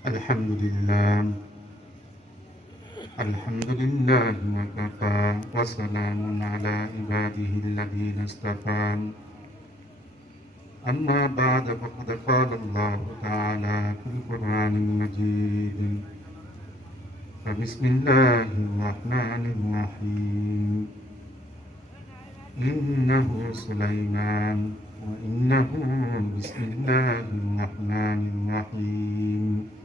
الحمد لله. الحمد لله وكفى وسلام على عباده الذين اصطفى. أما بعد فقد قال الله تعالى في القرآن المجيد فبسم الله الرحمن الرحيم. إنه سليمان وإنه بسم الله الرحمن الرحيم.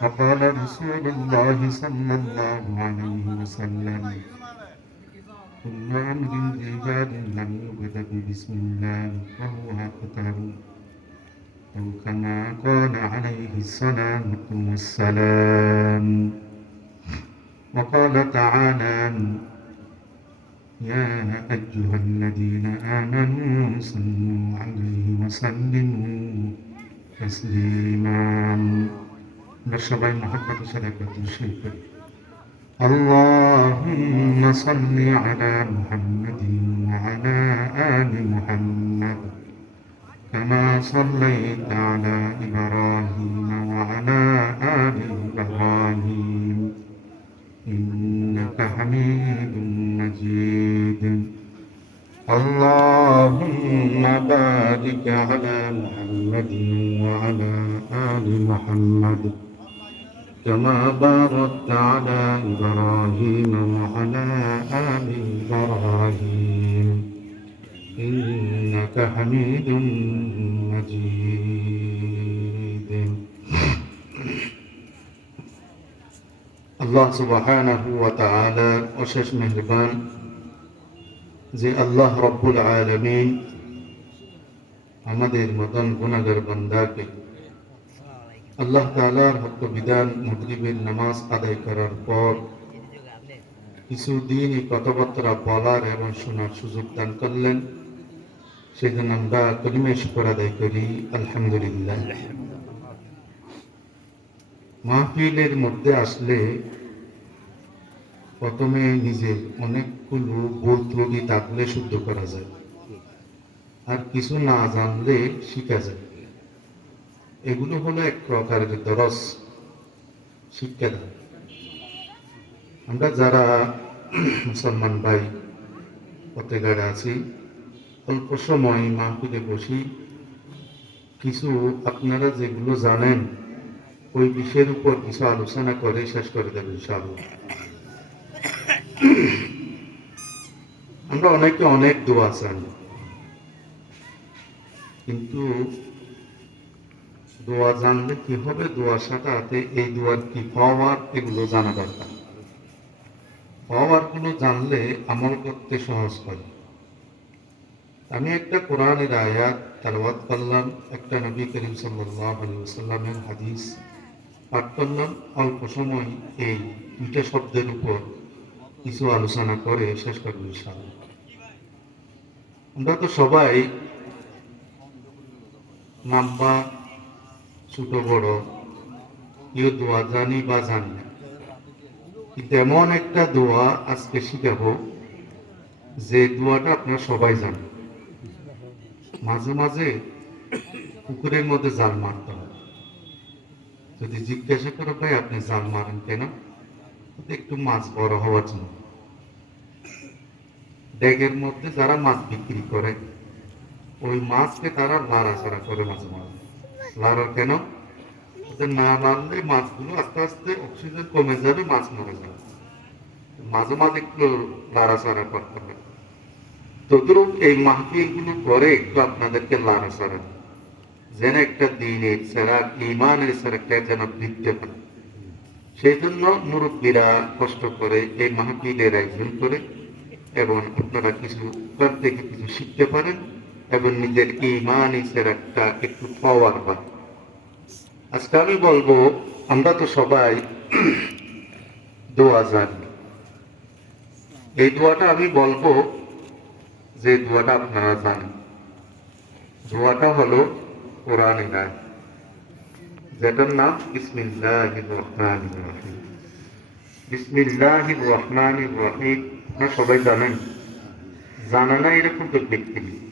فقال رسول الله صلى الله عليه وسلم كل أمر بال لم يبدأ بسم الله فهو أكثر أو كما قال عليه الصلاة والسلام. وقال تعالى يا أيها الذين آمنوا صلوا عليه وسلموا تسليما. نشرب محبة صدقة الشيخ اللهم صل على محمد وعلى آل محمد كما صليت على إبراهيم وعلى آل إبراهيم إنك حميد مجيد اللهم بارك على محمد وعلى آل محمد كما باركت على إبراهيم وعلى آل إبراهيم إنك حميد مجيد আল্লাহ সুবহানাহু ওয়া তাআলার অশেষ মেহেরবান যে আল্লাহ রব্বুল আলামিন আমাদের মতন গুনাহগার বান্দাকে আল্লাহ তাআলার হক বিধান মাগরিবের নামাজ আদায় করার পর কিছুদিন এই কথাবার্তা বলার এবং শোনার সুযোগ দান করলেন। সেই জন্য আমরা কলিমে আদায় করি। আলহামদুলিল্লাহ। মাহফিলের মধ্যে আসলে প্রথমে নিজের অনেকগুলো ভুল ত্রুটি থাকলে শুদ্ধ করা যায়। আর কিছু না জানলে শিখা যায়। এগুলো হলো এক প্রকারের দরস, শিক্ষা দেয় আমরা যারা মুসলমান ভাই পত্রিকারে আছি, অল্প সময় মাহফিলে বসি, কিছু আপনারা যেগুলো জানেন, ওই বিষয়ের উপর কিছু আলোচনা করে শেষ করে দেব ইনশাআল্লাহ। আমরা অনেকে অনেক দোয়া চান কিন্তু দোয়া জানলে কি হবে? দোয়ার সাথে সাথে এই দোয়ার কি পাওয়ার এগুলো জানা দরকার। পাওয়ারগুলো জানলে আমল করতে সহজ হয়। আমি একটা কোরআনের আয়াত তালবাদ করলাম, একটা নবী করিম সাল্লাহ হাদিস পাঠ করলাম। অল্প সময় এই দুইটা শব্দের উপর কিছু আলোচনা করে শেষ করব ইনশাআল্লাহ। আমরা তো সবাই নাম্বা ছোট বড় কেউ দোয়া জানি বা জানি না। কিন্তু এমন একটা দোয়া আজকে শিখাবো যে দোয়াটা আপনারা সবাই জানেন। মাঝে মাঝে পুকুরের মধ্যে জাল মারতে হয়। যদি জিজ্ঞাসা করো, ভাই, আপনি জাল মারেন কেন? একটু মাছ বড় হওয়ার জন্য। ড্যাগের মধ্যে যারা মাছ বিক্রি করে, ওই মাছকে তারা লাড়াচাড়া করে মাঝে মাঝে। লাড়া কেন। না লাড়লে মাছগুলো আস্তে আস্তে অক্সিজেন কমে যাবে, মাছ মরে যাবে। মাঝে মাঝে একটু লাড়াচাড়া করতে হবে। তদ্রুপ এই মাহফিলগুলো করে, একটু আপনাদেরকে লাড়াচাড়া যেন একটা দিনের ছাড়া ইমানের ছাড়া একটা যেন বৃদ্ধি পারে সেই জন্য মুরব্বীরা কষ্ট করে এই মাহফিলের আয়োজন করে, এবং আপনারা কিছু তার থেকে কিছু শিখতে পারেন। এবং নিজের ইমান ইসের একটা একটু পাওয়ার হয় আজকে আমি বলব আমরা তো সবাই দোয়া জানি এই দোয়াটা আমি বলব যে দোয়াটা আপনারা জানেন দোয়াটা হলো কোরআনে নাই যেটার নাম বিসমিল্লাহ রহমান রহিম বিসমিল্লাহ রহমান রহিম আপনারা সবাই জানেন জানা না এরকম তো ব্যক্তি নেই।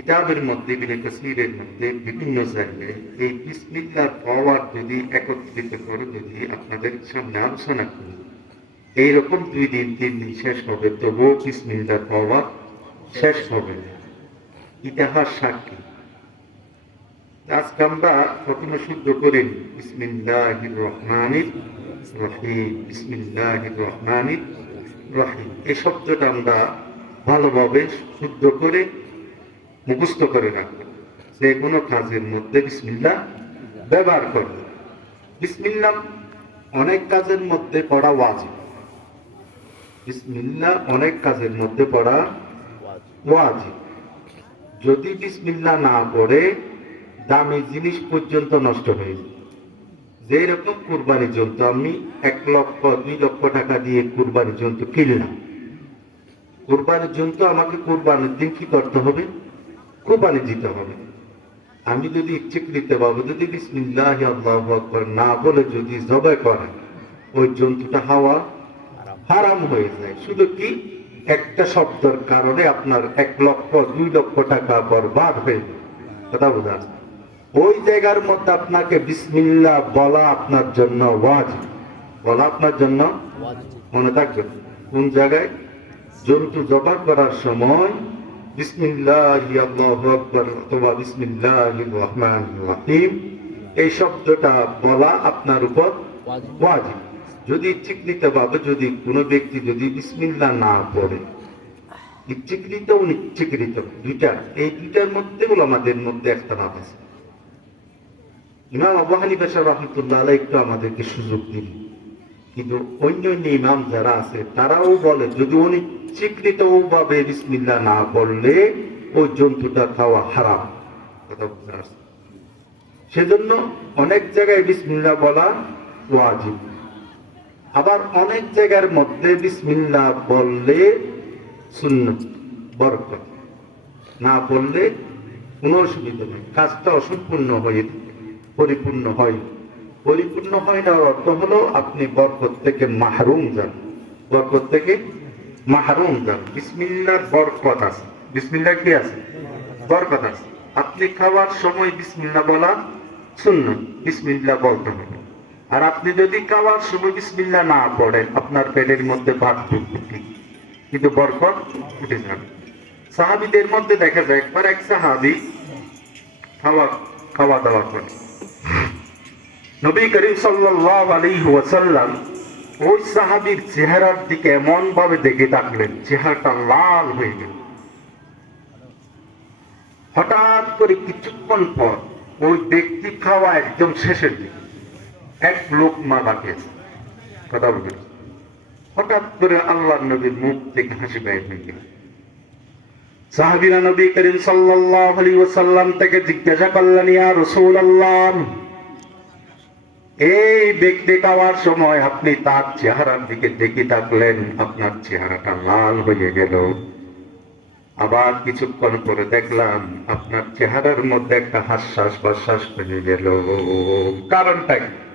কিতাবের মধ্যে বিনে তসমিরের মধ্যে বিভিন্ন জায়গায় এই বিসমিল্লার পাওয়ার যদি একত্রিত করে যদি আপনাদের সামনে আলোচনা করি, এইরকম দুই দিন, তিন দিন শেষ হবে, তবুও বিসমিল্লার পাওয়ার শেষ হবে না। ইতিহাস সাক্ষী। আজকে আমরা প্রথমে শুদ্ধ করেন বিসমিল্লাহ রহমানির রহিম বিসমিল্লাহ রহমানির রহিম। এই শব্দটা আমরা ভালোভাবে শুদ্ধ করে মুখস্থ করে রাখব যে কোনো কাজের মধ্যে বিসমিল্লা ব্যবহার করব বিসমিল্লাহ অনেক কাজের মধ্যে পড়া ওয়াজিব। বিসমিল্লাহ অনেক কাজের মধ্যে পড়া ওয়াজিব। যদি বিসমিল্লা না পড়ে, দামি জিনিস পর্যন্ত নষ্ট হয়ে যায়। যে রকম কুরবানি জন্তু, আমি এক লক্ষ, দুই লক্ষ টাকা দিয়ে কুরবানি জন্তু কিনলাম। কুরবানির জন্তু আমাকে কুরবানির দিন কি করতে হবে? কুরবানি দিতে হবে। আমি যদি ইচ্ছাকৃত ভাবে যদি বিসমিল্লাহ আল্লাহু আকবার না বলে যদি জবাই করে ওই জন্তুটা হাওয়া হারাম হয়ে যায়। শুধু কি? একটা শব্দের কারণে আপনার এক লক্ষ দুই লক্ষ টাকা বরবাদ হয়ে কথা বোঝা ওই জায়গার মধ্যে আপনাকে বিসমিল্লাহ বলা আপনার জন্য ওয়াজ বলা আপনার জন্য মনে থাকবে? কোন জায়গায়? জন্তু জবা করার সময় বিসমিল্লাহ আল্লাহু আকবার অথবা বিসমিল্লাহ রহমান রহিম। এই শব্দটা বলা আপনার উপর ওয়াজিব। যদি ইচ্ছাকৃত ভাবে যদি কোনো ব্যক্তি যদি বিসমিল্লাহ না পড়ে ইচ্ছাকৃত ও নিচ্ছাকৃত দুইটা। এই দুইটার মধ্যে আমাদের মধ্যে একটা ভাব আছে। ইমাম আবু হানিফা সাহেব রহমতুল্লাহ একটু আমাদেরকে সুযোগ দিন। কিন্তু অন্য অন্য ইমাম যারা আছে, তারাও বলে, যদি অনিচ্ছাকৃত ভাবে বিসমিল্লাহ না পড়লে ওই জন্তুটা খাওয়া হারাম? সেজন্য অনেক জায়গায় বিসমিল্লাহ বলা ওয়াজিব। আবার অনেক জায়গার মধ্যে বিসমিল্লাহ বললে শূন্য বরকত। না বললে কোনো অসুবিধা নেই, কাজটা অসম্পূর্ণ হয়ে, পরিপূর্ণ হয়। পরিপূর্ণ হয় না, অর্থ হলো আপনি বরকত থেকে মাহরুম যান। বরকত থেকে মাহরুম যান। বিসমিল্লার বরকত আছে। বিসমিল্লা কি আছে? বরকত আছে। আপনি খাওয়ার সময় বিসমিল্লা বলা শূন্য বিসমিল্লা বলতে হবে। আর আপনি যদি খাওয়ার সময় বিসমিল্লা না পড়েন, আপনার পেটের মধ্যে ভাত ঢুকবে কিন্তু বরকত উঠে যাবে। সাহাবিদের মধ্যে দেখা যায়, একবার এক সাহাবি খাওয়া খাওয়া দাওয়া করে। নবী করিম ওয়াসাল্লাম ওই সাহাবীর চেহারার দিকে এমন ভাবে দেখে থাকলেন চেহারাটা লাল হয়ে গেল। হঠাৎ করে কিছুক্ষণ পর ওই ব্যক্তি খাওয়া একদম শেষের দিকে। এক লোক মা বাকি আছে। কথা বলবেন হঠাৎ করে আল্লাহ নবীর মুখ থেকে হাসি বাইর হয়ে গেল। সাহাবিরা নবী করিম সাল্লাল্লাহু আলাইহি ওয়াসাল্লাম থেকে জিজ্ঞাসা করলেন, ইয়া রাসূলুল্লাহ এই ব্যক্তি পাওয়ার সময় আপনি তার চেহারার দিকে দেখে থাকলেন, আপনার চেহারাটা লাল হয়ে গেল। আবার কিছুক্ষণ পরে দেখলাম, আপনার চেহারার মধ্যে একটা হাস্যাস বাশ্বাস হয়ে গেল। কারণটা কি?